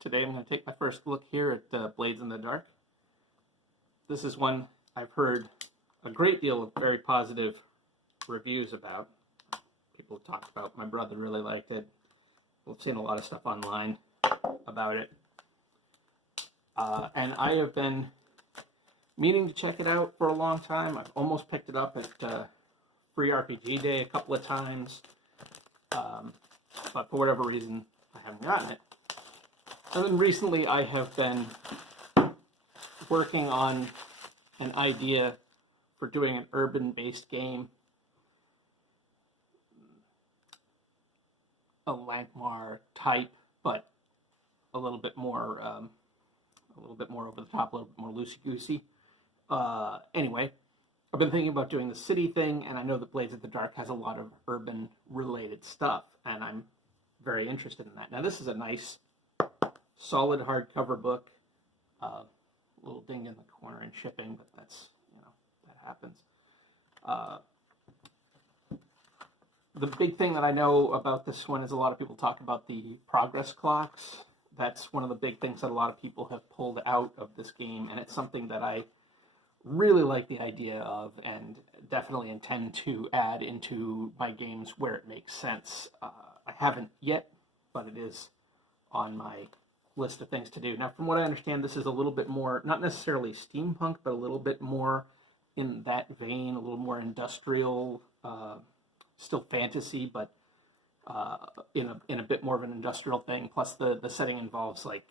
Today I'm going to take my first look here at Blades in the Dark. This is one I've heard a great deal of very positive reviews about. People talked about. My brother really liked it. We've seen a lot of stuff online about it. And I have been meaning to check it out for a long time. I've almost picked it up at Free RPG Day a couple of times. But for whatever reason, I haven't gotten it. And then recently I have been working on an idea for doing an urban-based game. A Lankmar type, but a little bit more over the top, a little bit more loosey-goosey. Anyway, I've been thinking about doing the city thing, and I know that Blades of the Dark has a lot of urban-related stuff, and I'm very interested in that. Now, this is a nice, solid hardcover book. Little ding in the corner in shipping, but that's, that happens. The big thing that I know about this one is a lot of people talk about the progress clocks. That's one of the big things that a lot of people have pulled out of this game, and it's something that I really like the idea of and definitely intend to add into my games where it makes sense. I haven't yet, but it is on my list of things to do. Now, from what I understand, this is a little bit more, not necessarily steampunk, but a little bit more in that vein, a little more industrial, still fantasy, but in a bit more of an industrial thing. Plus, the setting involves like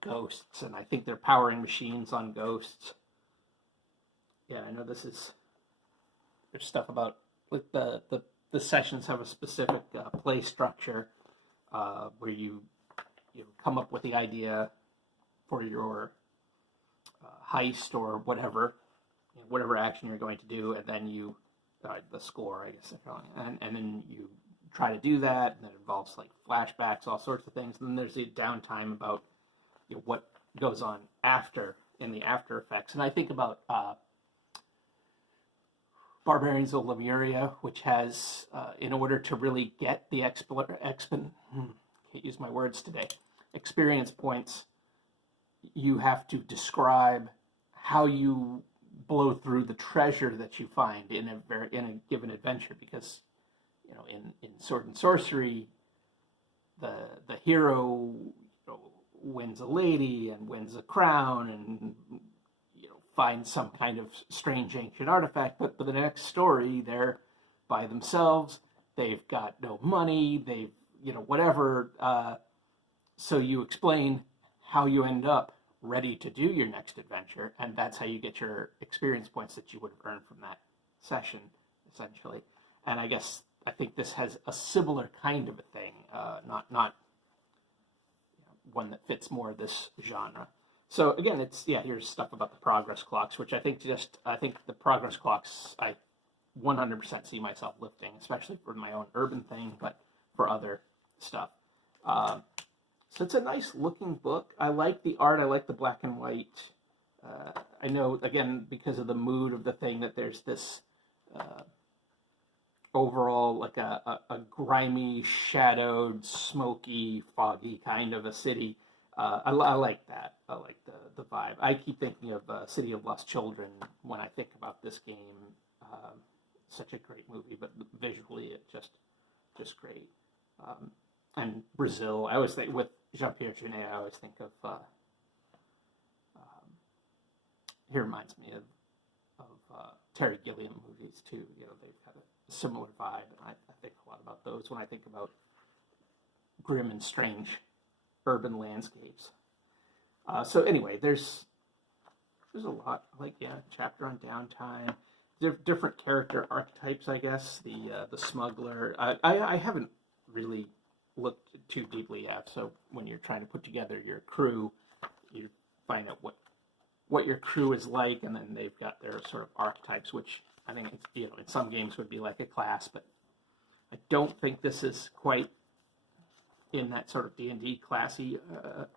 ghosts, and I think they're powering machines on ghosts. Yeah, I know there's stuff about like the sessions have a specific play structure where you come up with the idea for your heist or whatever action you're going to do, and then you the score, I guess they're calling it, and then you try to do that, and it involves like flashbacks, all sorts of things. And then there's the downtime about what goes on after in the after effects. And I think about Barbarians of Lemuria, which has, in order to really get the can't use my words today, experience points, you have to describe how you blow through the treasure that you find in a given adventure, because in Sword and Sorcery, the hero wins a lady and wins a crown and finds some kind of strange ancient artifact, but for the next story they're by themselves, they've got no money, they've whatever, so you explain how you end up ready to do your next adventure, and that's how you get your experience points that you would have earned from that session, essentially. And I think this has a similar kind of a thing, not one that fits more of this genre. So again, here's stuff about the progress clocks, which I think the progress clocks I 100% see myself lifting, especially for my own urban thing, but for other stuff. So it's a nice looking book. I like the art. I like the black and white. I know, again, because of the mood of the thing, that there's this overall like a grimy, shadowed, smoky, foggy kind of a city. I like that. I like the vibe. I keep thinking of City of Lost Children when I think about this game. Such a great movie, but visually it just great. And Brazil, I always think with Jean-Pierre Jeunet, I always think of. He reminds me of Terry Gilliam movies too. They've got a similar vibe, and I think a lot about those when I think about grim and strange urban landscapes. So anyway, there's a lot, like chapter on downtime, different character archetypes, I guess. The smuggler. I haven't really looked too deeply at. So when you're trying to put together your crew, you find out what your crew is like, and then they've got their sort of archetypes, which I think in some games would be like a class, but I don't think this is quite in that sort of D&D classy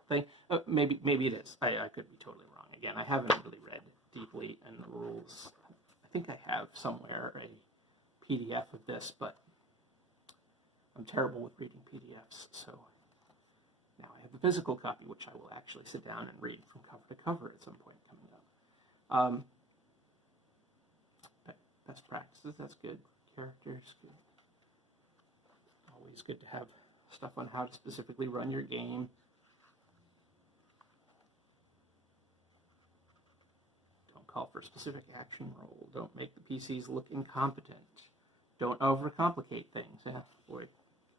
thing. Maybe it is. I could be totally wrong. Again, I haven't really read deeply in the rules. I think I have somewhere a PDF of this, but I'm terrible with reading PDFs, so the physical copy, which I will actually sit down and read from cover to cover at some point coming up. Best practices, that's good. Characters, good. Always good to have stuff on how to specifically run your game. Don't call for specific action roll. Don't make the PCs look incompetent. Don't overcomplicate things. Yeah, boy,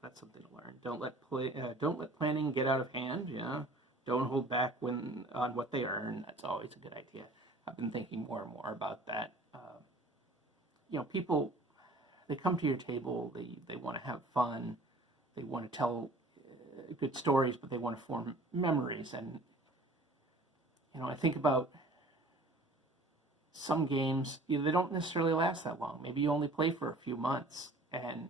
that's something to learn. Don't let planning get out of hand. Yeah. Don't hold back on what they earn. That's always a good idea. I've been thinking more and more about that. People, they come to your table. They want to have fun. They want to tell good stories, but they want to form memories. And I think about some games. They don't necessarily last that long. Maybe you only play for a few months. And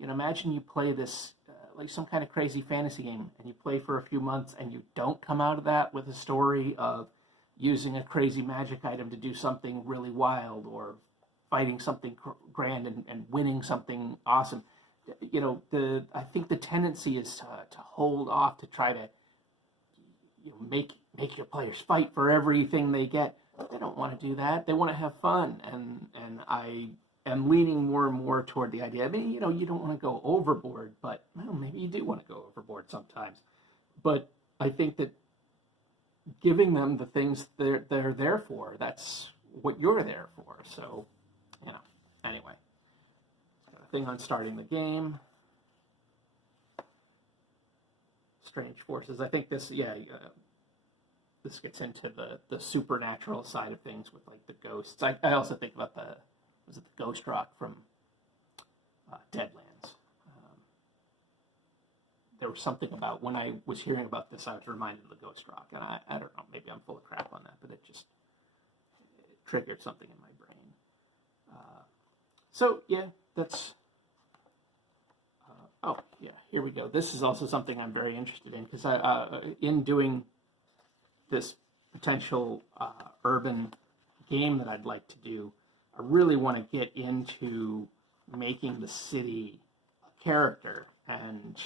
imagine you play this like some kind of crazy fantasy game, and you play for a few months, and you don't come out of that with a story of using a crazy magic item to do something really wild, or fighting something grand and winning something awesome. I think the tendency is to hold off, to try to make your players fight for everything they get. They don't want to do that. They want to have fun, and I am leaning more and more toward the idea. I mean, you don't want to go overboard, but maybe you do want to go overboard sometimes. But I think that giving them the things they're there for, that's what you're there for. So, anyway, got a thing on starting the game. Strange forces. I think this, this gets into the supernatural side of things with like the ghosts. I also think about the Ghost Rock from Deadlands. There was something about, when I was hearing about this, I was reminded of the Ghost Rock, and I don't know, maybe I'm full of crap on that, but it triggered something in my brain. That's, here we go. This is also something I'm very interested in, because in doing this potential urban game that I'd like to do, I really want to get into making the city a character and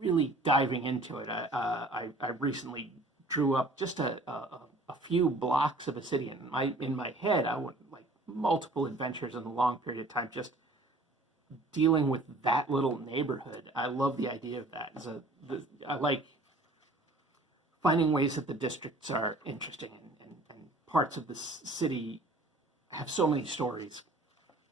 really diving into it. I recently drew up just a few blocks of a city, and in my head I want like multiple adventures in a long period of time, just dealing with that little neighborhood. I love the idea of that. I like finding ways that the districts are interesting, and parts of the city have so many stories.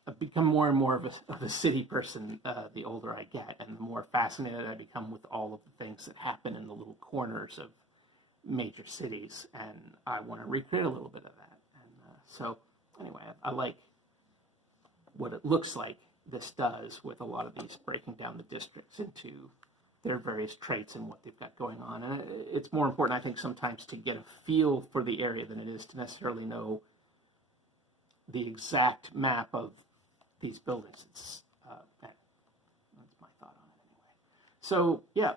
I've become more and more of a city person the older I get, and the more fascinated I become with all of the things that happen in the little corners of major cities, and I want to recreate a little bit of that. And so anyway, I like what it looks like this does with a lot of these, breaking down the districts into their various traits and what they've got going on. And it's more important, I think, sometimes to get a feel for the area than it is to necessarily know the exact map of these buildings. That's my thought on it anyway. So, yeah.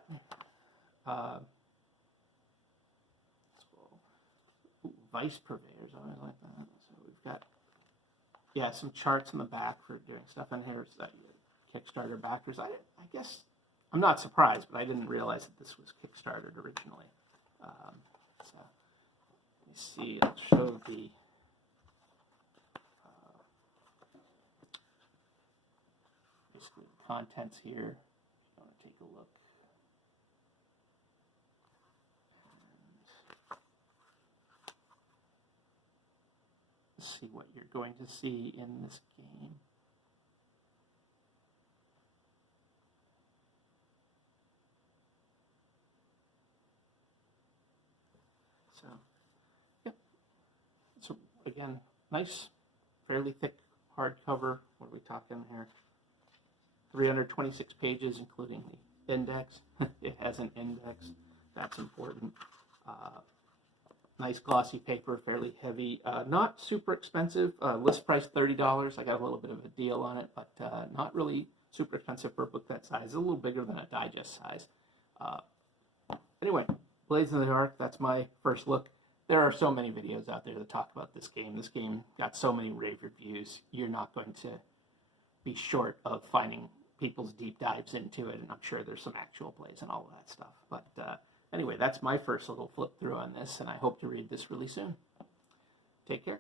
Vice purveyors, I always like that. So we've got, some charts in the back for doing stuff. And here's Kickstarter backers. I guess I'm not surprised, but I didn't realize that this was Kickstarted originally. So let me see. I'll show the basically the contents here. If you want to take a look. See what you're going to see in this game. So, so again, nice, fairly thick hardcover. What are we talking here? 326 pages, including the index. It has an index. That's important. Nice glossy paper, fairly heavy, not super expensive. List price $30. I got a little bit of a deal on it, but not really super expensive for a book that size. A little bigger than a digest size. Anyway, Blades in the Dark, that's my first look. There are so many videos out there that talk about this game. This game got so many rave reviews. You're not going to be short of finding people's deep dives into it, and I'm sure there's some actual plays and all of that stuff. But anyway, that's my first little flip through on this, and I hope to read this really soon. Take care.